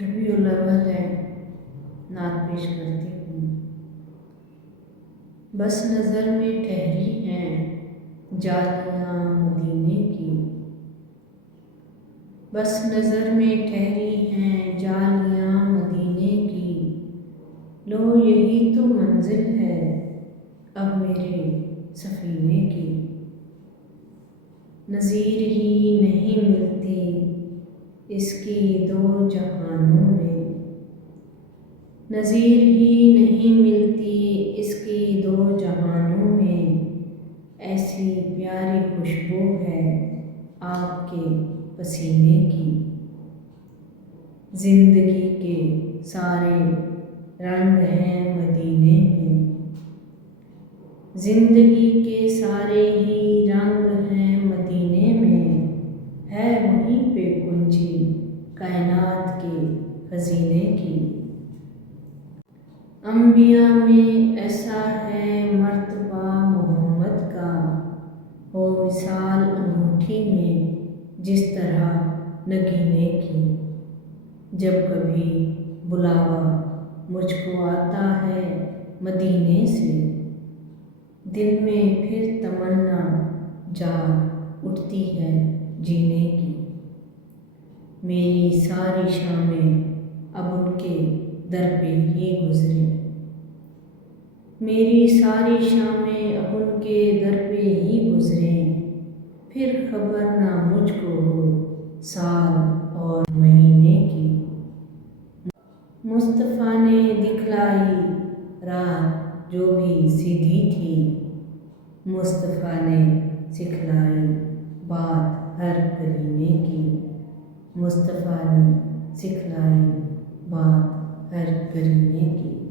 ربیع الاول ہے، نعت پیش کرتی ہوں۔ بس نظر میں ٹھہری ہیں جالیاں مدینے کی، بس نظر میں ٹھہری ہیں جالیاں مدینے کی، لو یہی تو منزل ہے اب میرے سفینے کی۔ نظیر ہی نہیں ملتی اس کی دو جہانوں میں، نظیر ہی نہیں ملتی اس کی دو جہانوں میں، ایسی پیاری خوشبو ہے آپ کے پسینے کی۔ زندگی کے سارے رنگ ہیں مدینے میں، زندگی کے سارے ہی رنگ ہیں مدینے میں، ہے وہیں پہ کنجی کائنات کے خزینے کی۔ انبیاء میں ایسا ہے مرتبہ محمد کا، ہو مثال انگوٹھی میں جس طرح نگینے کی۔ جب کبھی بلاوا مجھ کو آتا ہے مدینے سے، دل میں پھر تمنا جاگ اٹھتی ہے جینے کی۔ میری ساری شامیں اب ان کے در پہ ہی گزریں، میری ساری شامیں اب ان کے در پہ ہی گزریں، پھر خبر نہ مجھ کو ہو سال اور مہینے کی۔ مصطفیٰ نے دکھلائی راہ جو بھی سیدھی تھی، مصطفیٰ نے سکھلائی بات ہر کرینے کی، مصطفیٰ نے سکھلائی بات ہر کرینے کی۔